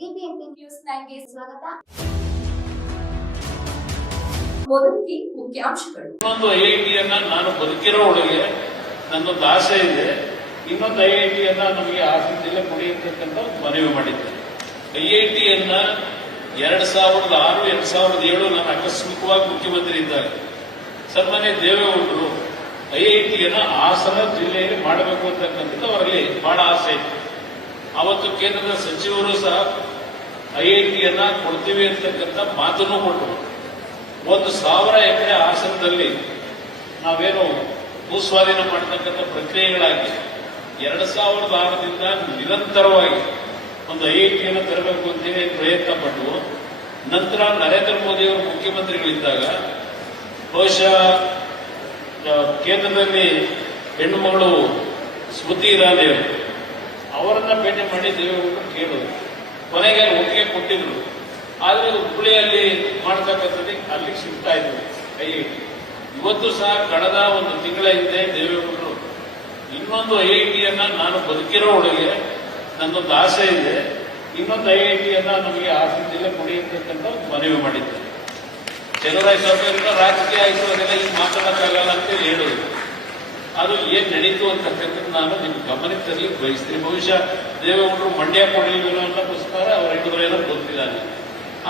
BBMP news 9ಗೆ ಸ್ವಾಗತ. ಮೊದಲಿಗೆ ಮುಖ್ಯಾಂಶಗಳು. ಇನ್ನೊಂದು ಐಐಟಿಯನ್ನ ನಾನು ಬದುಕಿರೋ ಒಳಗೆ ನನ್ನೊಂದು ಆಸೆ ಇದೆ. ಇನ್ನೊಂದು ಐಐಟಿಯನ್ನ ನಮಗೆ ಆಸಕ್ತಿಯಲ್ಲೇ ಕೊಡಿ ಅಂತಕ್ಕಂಥ ಮನವಿ ಮಾಡಿದ್ದೆ. ಐಐಟಿಯನ್ನ 2006, 2007 ನಾನು ಆಕಸ್ಮಿಕವಾಗಿ ಮುಖ್ಯಮಂತ್ರಿ ಇದ್ದಾಗ ಸನ್ಮಾನ್ಯ ದೇವೇಗೌಡರು ಐಐಟಿಯನ್ನ ಹಾಸನ ಜಿಲ್ಲೆಯಲ್ಲಿ ಮಾಡಬೇಕು ಅಂತಕ್ಕಂಥದ್ದು ಅವರಲ್ಲಿ ಬಹಳ ಆಸೆ ಇತ್ತು. ಅವತ್ತು ಕೇಂದ್ರದ ಸಚಿವರು ಸಹ ಐಐಟಿಯನ್ನ ಕೊಡ್ತೀವಿ ಅಂತಕ್ಕಂಥ ಮಾತನ್ನು ಕೊಟ್ಟರು. 1,000 ಎಕರೆ ಹಾಸನದಲ್ಲಿ ನಾವೇನು ಭೂಸ್ವಾಧೀನ ಮಾಡತಕ್ಕಂಥ ಪ್ರಕ್ರಿಯೆಗಳಾಗಿ 2006ರಿಂದ ನಿರಂತರವಾಗಿ ಒಂದು ಐಐಟಿಯನ್ನು ತರಬೇಕು ಅಂತೇಳಿ ಪ್ರಯತ್ನ ಪಟ್ಟು ನಂತರ ನರೇಂದ್ರ ಮೋದಿ ಅವರು ಮುಖ್ಯಮಂತ್ರಿಗಳಿದ್ದಾಗ ಬಹುಶಃ ಕೇಂದ್ರದಲ್ಲಿ ಹೆಣ್ಣು ಮಗಳು ಸ್ಮೃತಿ ಇರಾನಿ ಅವರನ್ನ ಭೇಟಿ ಮಾಡಿ ದೇವೇಗೌಡರು ಕೇಳಿದ್ರು. ಕೊನೆಗೆ ಒಪ್ಪಿಗೆ ಕೊಟ್ಟಿದ್ರು. ಆದರೆ ಹುಬ್ಬಳ್ಳಿಯಲ್ಲಿ ಮಾಡತಕ್ಕಂಥದ್ದು ಅಲ್ಲಿಗೆ ಶಿಫ್ಟ್ ಆಯಿತು ಐಐಟಿ. ಇವತ್ತು ಸಹ ಕಳೆದ ಒಂದು ತಿಂಗಳ ಹಿಂದೆ ದೇವೇಗೌಡರು ಇನ್ನೊಂದು ಐಐಟಿಯನ್ನ ನಾನು ಬದುಕಿರೋ ಒಳಗೆ ನನ್ನೊಂದು ಆಸೆ ಇದೆ, ಇನ್ನೊಂದು ಐಐಟಿಯನ್ನ ನಮಗೆ ಆಸಕ್ತಿಯಲ್ಲೇ ಕೊಡಿ ಅಂತಕ್ಕಂಥ ಮನವಿ ಮಾಡಿದ್ದೆ. ಜನರಾಯ್ತು ರಾಜಕೀಯ ಆಯಿತು ಅದೆಲ್ಲ ಈಗ ಮಾತಾಡೋಕ್ಕಾಗಲ್ಲ ಅಂತೇಳಿ ಹೇಳೋದು. ಅದು ಏನ್ ನಡೀತು ಅಂತಕ್ಕಂಥದ್ದು ನಾನು ನಿಮ್ಗೆ ಗಮನಕ್ಕೆ ತರಲಿಕ್ಕೆ ಬಯಸ್ತೀನಿ. ಬಹುಶಃ ದೇವೇಗೌಡರು ಮಂಡ್ಯ ಕೊಡಲಿಲ್ಲ ಅನ್ನೋಕ್ಕೋಸ್ಕರ ಅವ್ರ ಹೆಣ್ಣುಗಳೇನೋ ಗೊತ್ತಿದ್ದಾನೆ.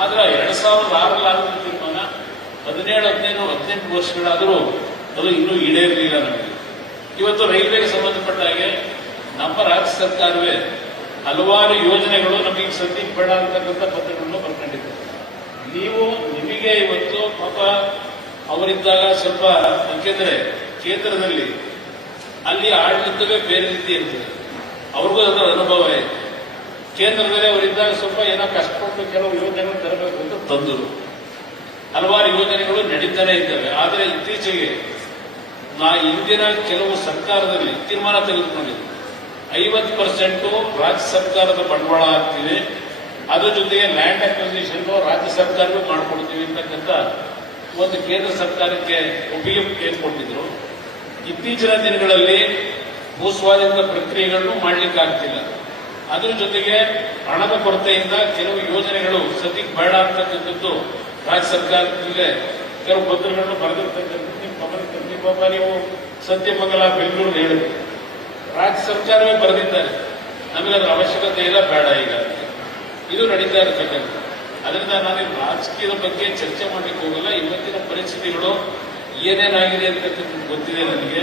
ಆದ್ರೆ 2006 ಆದ ತೀರ್ಮಾನ 17, 15, 18 ವರ್ಷಗಳಾದರೂ ಅದು ಇನ್ನೂ ಈಡೇರಲಿಲ್ಲ ನಮಗೆ. ಇವತ್ತು ರೈಲ್ವೆಗೆ ಸಂಬಂಧಪಟ್ಟ ಹಾಗೆ ನಮ್ಮ ರಾಜ್ಯ ಸರ್ಕಾರವೇ ಹಲವಾರು ಯೋಜನೆಗಳು ನಮಗೆ ಸದ್ಯಕ್ಕೆ ಬೇಡ ಅಂತಕ್ಕಂಥ ಪತ್ರಗಳನ್ನು ಬರ್ಕೊಂಡಿದ್ದಾರೆ. ನಿಮಗೆ ಇವತ್ತು ಪಾಪ ಅವರಿದ್ದಾಗ ಸ್ವಲ್ಪ ಯಾಕೆಂದ್ರೆ ಕೇಂದ್ರದಲ್ಲಿ ಅಲ್ಲಿ ಆಡಳಿತವೇ ಬೇರೆ ರೀತಿ ಇರ್ತದೆ. ಅವ್ರಿಗೂ ಅದರ ಅನುಭವ ಇದೆ. ಕೇಂದ್ರದಲ್ಲಿ ಅವರಿದ್ದಾಗ ಸ್ವಲ್ಪ ಏನೋ ಕಷ್ಟಪಟ್ಟು ಕೆಲವು ಯೋಜನೆಗಳು ತರಬೇಕು ಅಂತ ತಂದರು. ಹಲವಾರು ಯೋಜನೆಗಳು ನಡೀತಾನೆ ಇದ್ದಾವೆ. ಆದರೆ ಇತ್ತೀಚೆಗೆ ಇಂದಿನ ಕೆಲವು ಸರ್ಕಾರದಲ್ಲಿ ತೀರ್ಮಾನ ತೆಗೆದುಕೊಂಡಿದೆ. 50% ರಾಜ್ಯ ಸರ್ಕಾರದ ಬಂಡವಾಳ ಆಗ್ತಿದೆ, ಅದ್ರ ಜೊತೆಗೆ ಲ್ಯಾಂಡ್ ಅಕ್ವಿಸಿಷನ್ ರಾಜ್ಯ ಸರ್ಕಾರವೇ ಮಾಡಿಕೊಡ್ತೀವಿ ಅಂತಕ್ಕಂಥ ಒಂದು ಕೇಂದ್ರ ಸರ್ಕಾರಕ್ಕೆ ಒಪ್ಪಿಗೆ ಕೊಟ್ಟಿದ್ರು. ಇತ್ತೀಚಿನ ದಿನಗಳಲ್ಲಿ ಭೂಸ್ವಾಧೀನದ ಪ್ರಕ್ರಿಯೆಗಳನ್ನು ಮಾಡಲಿಕ್ಕೆ ಆಗ್ತಿಲ್ಲ. ಅದ್ರ ಜೊತೆಗೆ ಹಣದ ಕೊರತೆಯಿಂದ ಕೆಲವು ಯೋಜನೆಗಳು ಸದ್ಯಕ್ಕೆ ಬೇಡ ಅಂತಕ್ಕಂಥದ್ದು ರಾಜ್ಯ ಸರ್ಕಾರದಲ್ಲೇ ಕೆಲವು ಪತ್ರಗಳನ್ನು ಬರೆದಿರ್ತಕ್ಕಂಥದ್ದು ನೀವು ಸತ್ಯಮಂಗಲ ಬೆಂಗಳೂರು ಹೇಳಿದ್ರು. ರಾಜ್ಯ ಸರ್ಕಾರವೇ ಬರೆದಿದ್ದಾರೆ, ನಮಗದರ ಅವಶ್ಯಕತೆ ಇಲ್ಲ, ಬೇಡ ಈಗ ಇದು ನಡೀತಾ ಇರತಕ್ಕಂಥ. ಅದರಿಂದ ನಾನು ರಾಜಕೀಯದ ಬಗ್ಗೆ ಚರ್ಚೆ ಮಾಡಲಿಕ್ಕೆ ಹೋಗಲ್ಲ. ಇವತ್ತಿನ ಪರಿಸ್ಥಿತಿಗಳು ಏನೇನಾಗಿದೆ ಅಂತಕ್ಕಂಥದ್ದು ಗೊತ್ತಿದೆ ನನಗೆ.